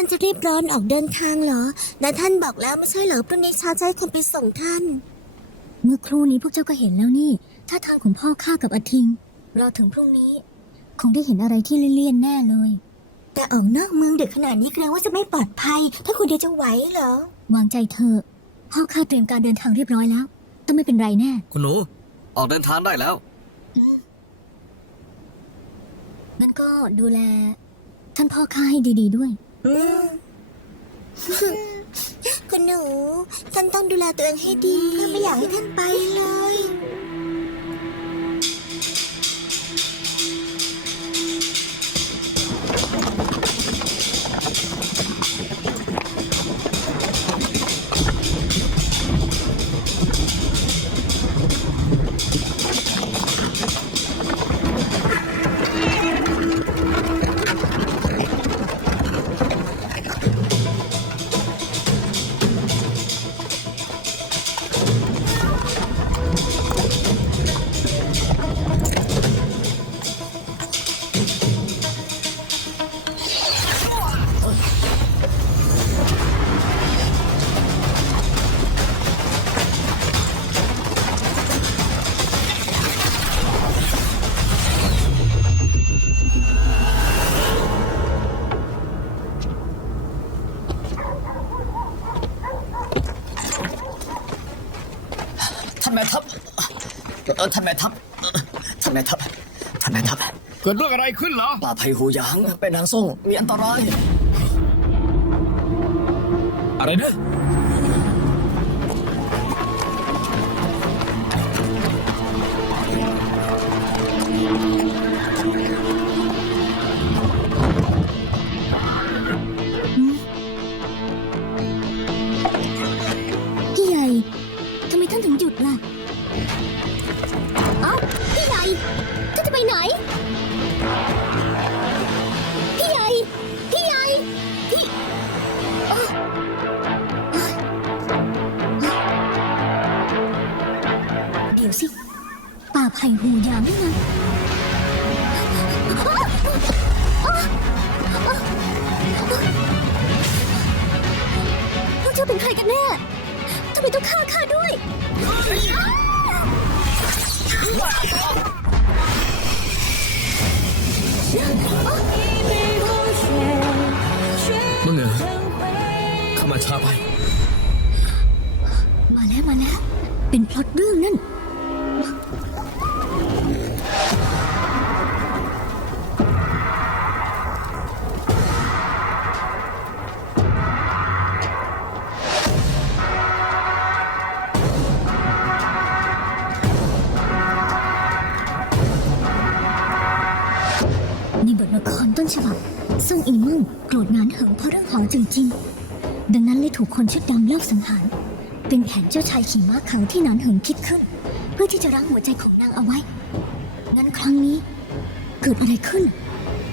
ท่านจะรีบร้อนออกเดินทางเหรอแต่ท่านบอกแล้วไม่ใช่เหรอพรุ่งนี้เช้าจะให้คนไปส่งท่าน เมื่อครู่นี้พวกเจ้าก็เห็นแล้วนี่ท่าทางของพ่อข้ากับอาทิงรอถึงพรุ่งนี้ คงได้เห็นอะไรที่เลี่ยนๆแน่เลย แต่ออกนอกเมืองดึกขนาดนี้เกรงว่าจะไม่ปลอดภัย ถ้าคนเดียวจะไหวเหรอ วางใจเถอะพ่อข้าเตรียมการเดินทางเรียบร้อยแล้ว ต้องไม่เป็นไรแน่ คุณหนู ออกเดินทางได้แล้วงั้นก็ดูแล ท่านพ่อข้าให้ดี ๆด้วยอืม คุณหนูท่านต้องดูแลตัวเองให้ดีข้าไม่อยากให้ท่านไปเลย กิดเรื่องอะไรขึ้นเหรอ ป่าไผ่หูหยางเป็นนางส่งมีอันตราย อะไรนะำไมต้องฆ่าข้าด้วยมึงเหรอเข้ามาช้าไป มาแล้วมาแล้ว เป็นพล็อตเรื่องนั่นนี่ ฉบับซ่งอีมั่งโกรธนานเหิงเพราะเรื่องของจริงๆดังนั้นเลยถูกคนชุดดำเล่าสังหาร เป็นแผนเจ้าชายขี่ม้าขาวที่นานเหิงคิดขึ้น เพื่อที่จะรั้งหัวใจของนางเอาไว้ งั้นครั้งนี้ เกิดอะไรขึ้น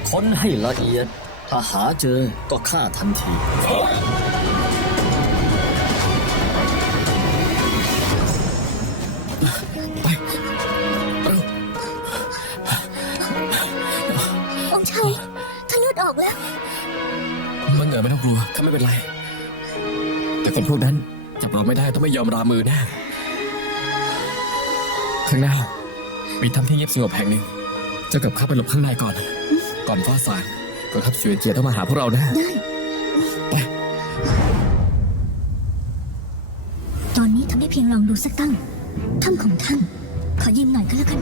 ค้นให้ละเอียดถ้าหาเจอก็ฆ่าทันที ลัวข้าไม่เป็นไร แต่คนพวกนั้นจับเราไม่ได้ต้องไม่ยอมรามือแน่ข้างหน้ามีถ้ำที่เงียบสงบแห่งหนึ่งเจะกับข้าไปหลบข้างในก่อน ก่อนฟ้าสางกองทัพเสวียนเจียต้องมาหาพวกเรานะได้ไปตอนนี้ทำได้เพียงลองดูสักตั้งถ้ำของท่านขอยืมหน่อยก็แล้วกัน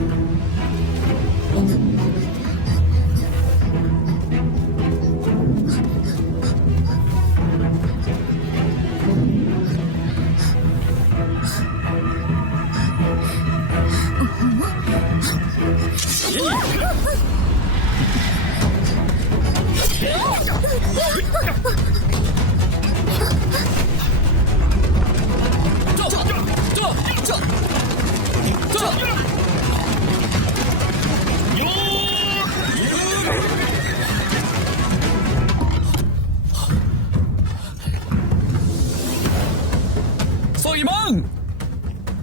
โซยมัง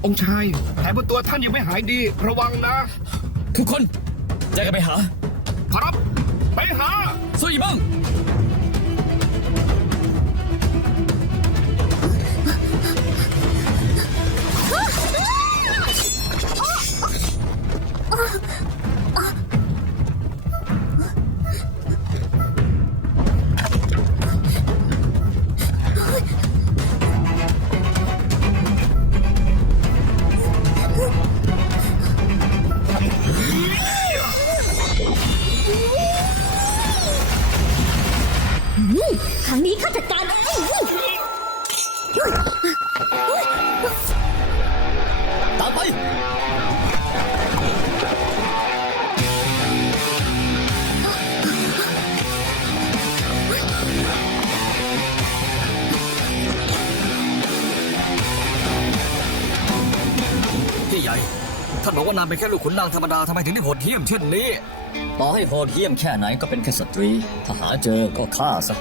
องค์ชายแผลบนตัวท่านยังไม่หายดี ระวังนะ ทุกคน แยกกันไปหาครับ ไปหาโซยมัง บอกว่านางเป็นแค่ลูกขุนนางธรรมดาทำไมถึงได้โหดเหี้ยมเช่นนี้ ต่อให้โหดเหี้ยมแค่ไหนก็เป็นแค่สตรี ถ้าหาเจอก็ฆ่าซะ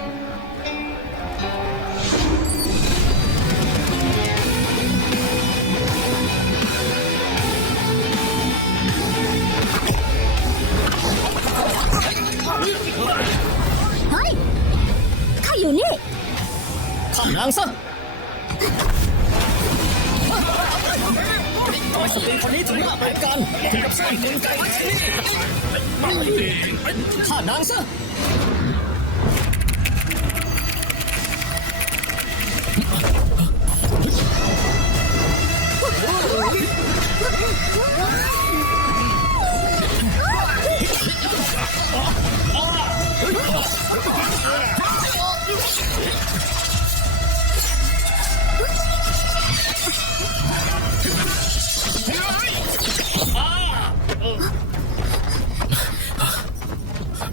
ถึงมาแผนการถึงกับสร้างกลไกไว้ที่นี่ฆ่านางซะ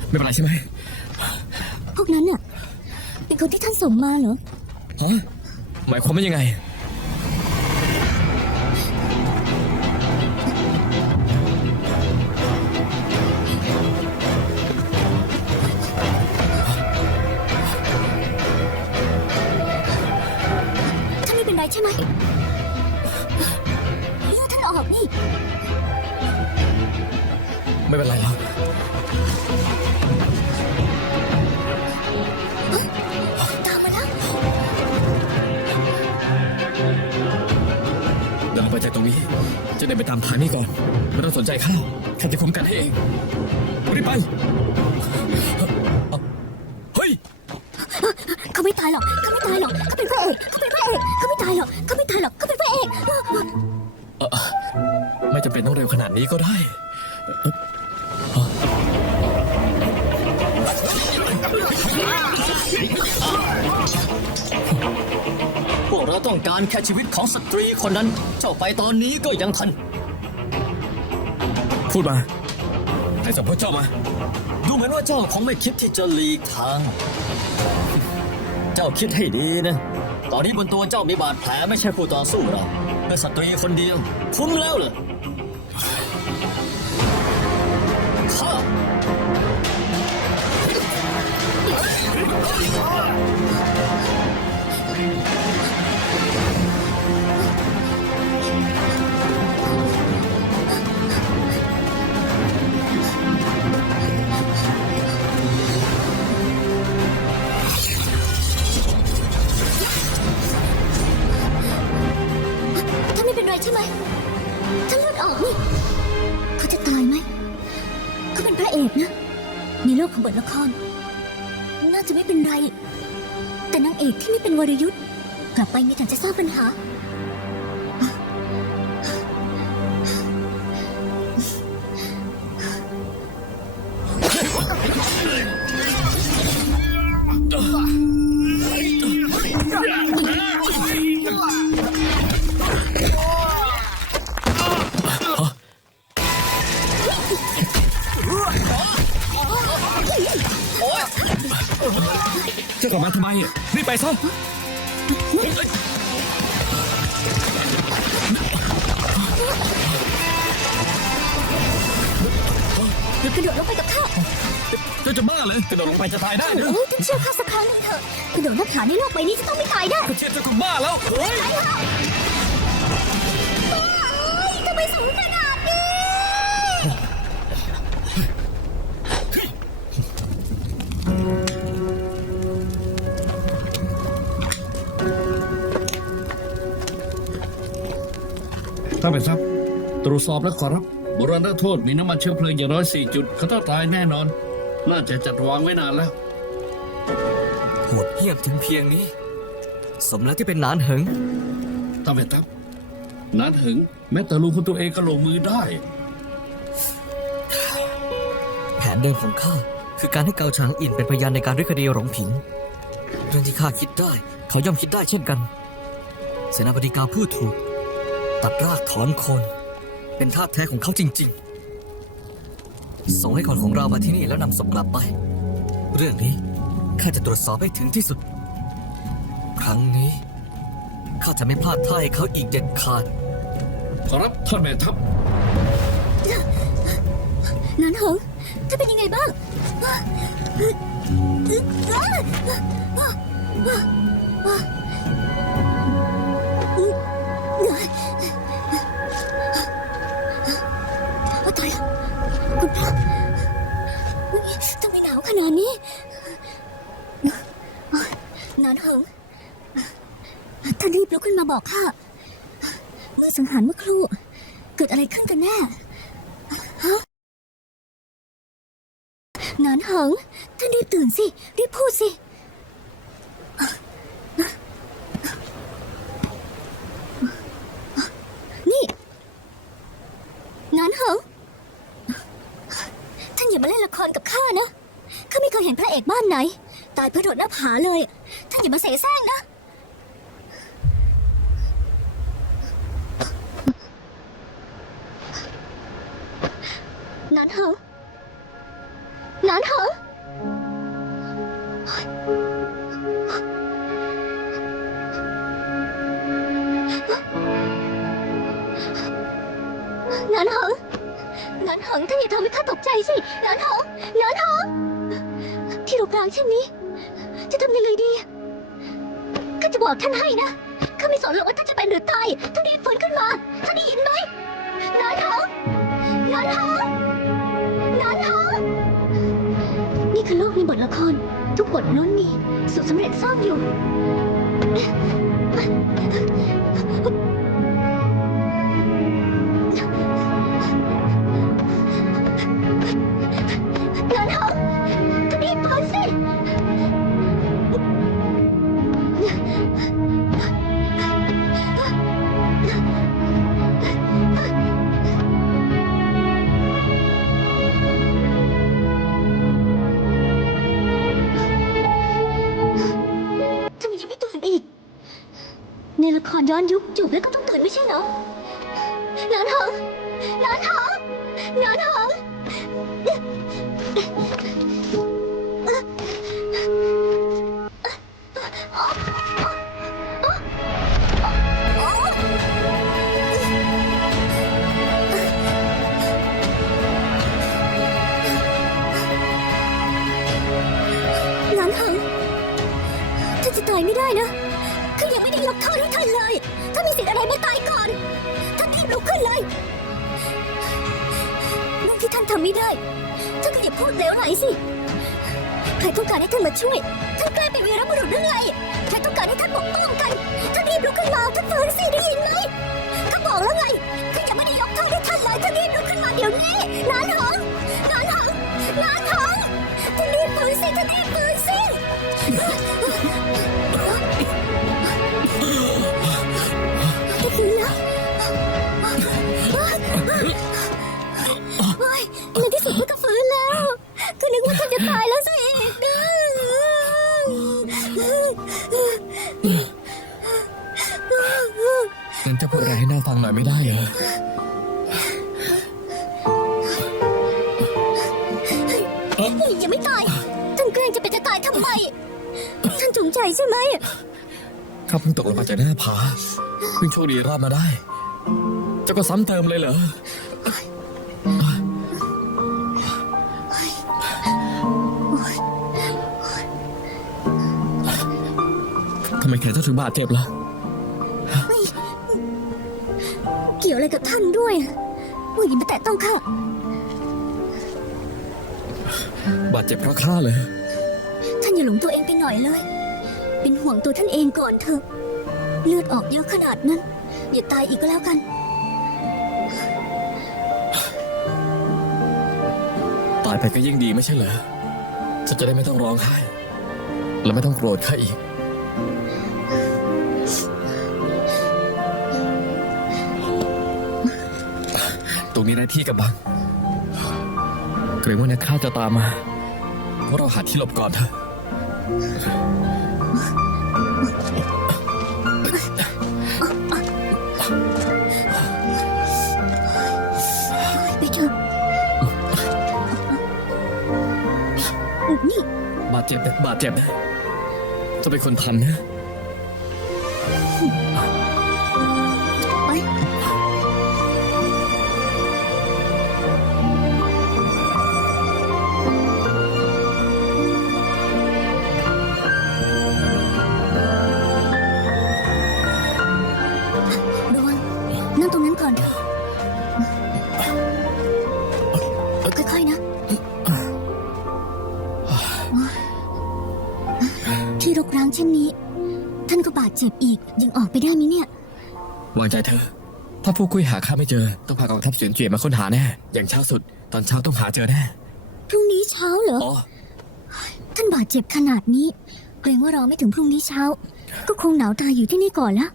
ไม่เป็นไรใช่ไหมพวกนั้นน่ะ เป็นคนที่ท่านส่งมาเหรอ ฮะหมายความว่ายังไง ท่านไม่เป็นไรใช่ไหมเลือดท่านออกนี่ ไม่เป็นไรหรอ เดินออกไปจากตรงนี้ จะได้ไปตามทางนี้ก่อนไม่ต้องสนใจข้าข้าจะคุ้มกันให้เองรีบไป เฮ้ย เขาไม่ตายหรอก เขาไม่ตายหรอก เขาเป็นพระเอก เขาเป็นพระเอก เขาไม่ตายหรอก เขาไม่ตายหรอก เขาเป็นพระเอก ไม่จำเป็นต้องเร็วขนาดนี้ก็ได้ กเราต้องการแค่ชีวิตของสตรีคนนั้น เจ้าไปตอนนี้ก็ยังทัน พูดมา ให้สมพวกเจ้ามา ดูเหมือนว่าเจ้าคงไม่คิดที่จะหลีกทาง เจ้าคิดให้ดีนะ ตอนนี้บนตัวเจ้ามีบาดแผลไม่ใช่คู่ต่อสู้เราเป็นสตรีคนเดียวคุ้มแล้วเหรอข้า ใช่ไหมท่านเลือดออกนี่ เขาจะตายไหม เขาเป็นพระเอกนะ ในโลกของบทละคร น่าจะไม่เป็นไร แต่นางเอกที่ไม่เป็นวรยุทธ์กลับไปมีแต่จะสร้างปัญหาายรีบไปซะหรือกระโดดลงไปกับข้าเจ้าจะบ้าเลยกระโดดลงไปจะตายได้หรอโอ้ยท่านเชื่อข้าสักครั้งเถอะกระโดดน้าผาในโลกใบนี้จะต้องไม่ตายได้ก็เทียบเจ้าก็บ้าแล้วเฮ้ยทำไมสูงขนาดานไปครับ ตรวจสอบแล้วขอรับบุรณโทษมีน้ำมันเชื้อเพลิงอย่างน้อยสี่จุดเขาต้องตายแน่นอน น่าจะจัดวางไว้นานแล้ว โหดเหี้ยมถึงเพียงนี้ สมแล้วที่เป็นหนานเหิงท่านไปครับนั้นถึง แม้แต่ลุงคนตัวเองก็ลงมือได้ แผนเดิมของข้าคือการให้เกาฉางอินเป็นพยานในการรื้อคดีหลงผิง เรื่องที่ข้าคิดได้ เขาย่อมคิดได้เช่นกัน เสนาบดีกาพูดถูก ตัดรากถอนโคน เป็นท่าสแท้ของเขาจริง ๆ ส่งให้คนของเรามาที่นี่แล้วนำศพกลับไป เรื่องนี้ข้าจะตรวจสอบให้ถึงที่สุด ครั้งนี้ข้าจะไม่พลาดท่าให้เขาอีกเด็ดขาด ขอรับท่านแม่ทัพนานหงเธอเป็นยังไงบ้างว่านเหิงท่านรีบลุกขึ้นมาบอกข้าเมื่อสังหารเมื่อครู่ เกิดอะไรขึ้นกันแน่ฮะนานเหิงท่านรีบตื่นสิ รีบพูดสินี่นานเหรอท่านอย่ามาเล่นละครกับข้านะข้าไม่เคยเห็นพระเอกบ้านไหน ตายเพราะโดดหน้าผาเลย ท่านอย่ามา จะบอกท่านให้นะข้าไม่สนหรอกว่าท่านจะเป็นหรือตายท่านรีบฟื้นขึ้นมาท่านได้ยินไหมนานเหงหนานเหงหนานเหงนี่คือโลกในบทละคร ทุกบทล้วนมีสุดสำเร็จซ่อนอยู่ ในละครย้อนยุคจบแล้วก็ต้องตื่นไม่ใช่เหรอหนานเหงนานเหงนานเหง เลยท่ามีสิทธิ์อะไรไม่ตายก่อนท่านรีบลุกขึ้นเลยเรื่องที่ท่านทำไม่ได้ ท่านก็อย่าพูดเลวไหลสิ ใครต้องการให้ท่านมาช่วย ท่านกลายเป็นวีรบุรุษหรือไง ใครต้องการให้ท่านปกป้องกัน ท่านรีบลุกขึ้นมา ท่านฟื้นสิได้ยินไหมข้าบอกแล้วไงข้ายังไม่ได้ยกโทษให้ท่านเลย ท่านรีบลุกขึ้นมาเดี๋ยวนี้นานหงนานหงนานหงท่านรีบฟื้นสิ ท่านรีบฟื้นสิ ตายแล้วสิอีกนะงั้นจะพูดอะไรให้น่าฟังหน่อยไม่ได้เหรอยังไม่ตายท่านแกล้งจะเป็นจะตายทำไม ท่านจงใจใช่ไหมข้าเพิ่งตกลงมาจากหน้าผาเพิ่งโชคดีรอดมาได้ เจ้าก็ซ้ำเติมเลยเหรอ ไมแขนเจ้าถึงบาดเจ็บล่ะ เกี่ยวอะไรกับท่านด้วยว่าอย่ามาแตะต้องข้าบาดเจ็บเพราะข้าเลย ท่านอย่าหลงตัวเองไปหน่อยเลย เป็นห่วงตัวท่านเองก่อนเถอะ เลือดออกเยอะขนาดนั้น อย่าตายอีกก็แล้วกัน ตายไปก็ยิ่งดีไม่ใช่เหรอฉันจะได้ไม่ต้องร้องไห้ และไม่ต้องโกรธข้าอีก รงนี้ได้ที่กับบังเกรงว่านักฆ่าจะตามมาพวกเราหาที่หลบก่อนเถอะไปเถอะนี่บาดเจ็บนะบาดเจ็บนะจะเป็นคนทำนะ เช่นนี้ ท่านก็บาดเจ็บอีกยังออกไปได้ไหมเนี่ย วางใจเถอะถ้าผู้คุยหาข้าไม่เจอ ต้องพากองทัพเสวียนเจียมาค้นหาแน่ อย่างเช้าสุด ตอนเช้าต้องหาเจอแน่ พรุ่งนี้เช้าเหรอ อ๋อ ท่านบาดเจ็บขนาดนี้ เกรงว่ารอไม่ถึงพรุ่งนี้เช้า ก็คงหนาวตายอยู่ที่นี่ก่อนละ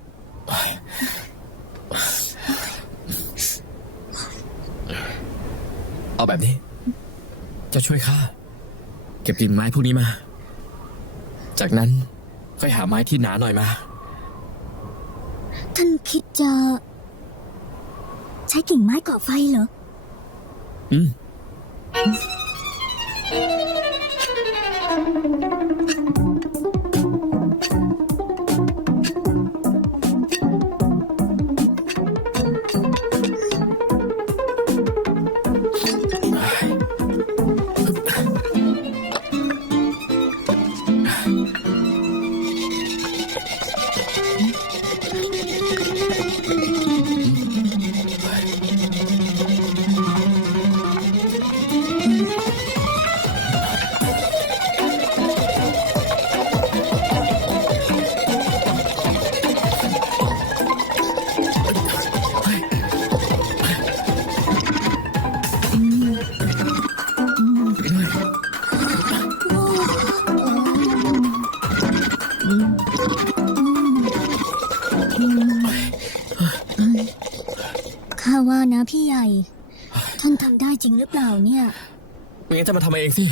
เอาแบบนี้ จะช่วยข้า เก็บกิ่งไม้พวกนี้มา จากนั้น ค่อยหาไม้ที่หนาหน่อยมา ท่านคิดจะ ใช้กิ่งไม้ก่อไฟเหรอ อืม งั้นจะมาทำเองสิ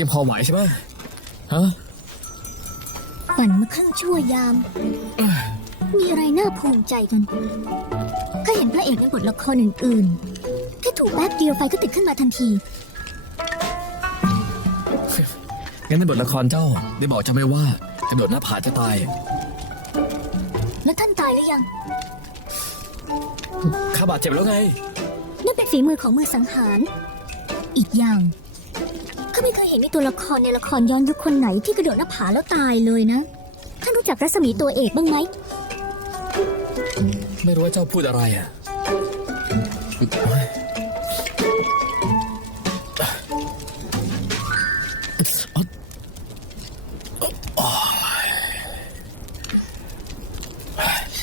ยังพอไหวใช่ไหมฮะปั่นมาครึ่งชั่วยาม มีอะไรน่าภูมิใจกันก็เห็นพระเอกในบทละครอื่นๆแค่ถูกแป๊บเดียวไฟก็ติดขึ้นมาทันที งั้นในบทละครเจ้าได้บอกเจ้าไหมว่ากระโดดหน้าผาจะตาย แล้วท่านตายหรือยัง ข้าบาดเจ็บแล้วไง นั่นเป็นฝีมือของมือสังหาร อีกอย่าง ข้าไม่เคยเห็นมีตัวละครในละครย้อนยุคคนไหนที่กระโดดหน้าผาแล้วตายเลยนะ ท่านรู้จักรัศมีตัวเอกบ้างไหม ไม่รู้ว่าเจ้าพูดอะไรอะ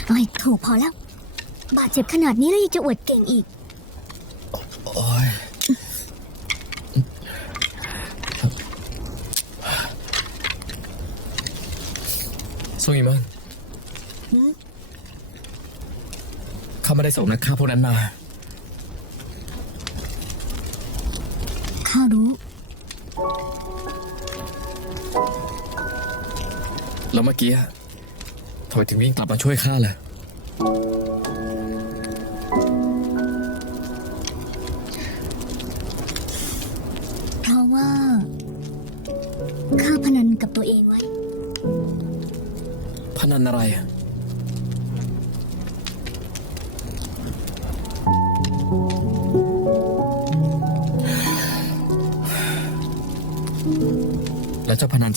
โอ้ยถูกพอแล้ว บาดเจ็บขนาดนี้แล้วยังจะอวดเก่งอีก โอ้ยซุยมัน หืม ข้าไม่ได้ ส่งนักฆ่าพวกนั้นมา ข้ารู้ แล้วเมื่อกี้อะทำไมถึงวิ่งกลับมาช่วยข้าล่ะ เพราะว่า ข้าพนันกับตัวเองไว้ พนันอะไรอะ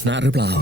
นะหรือเปล่า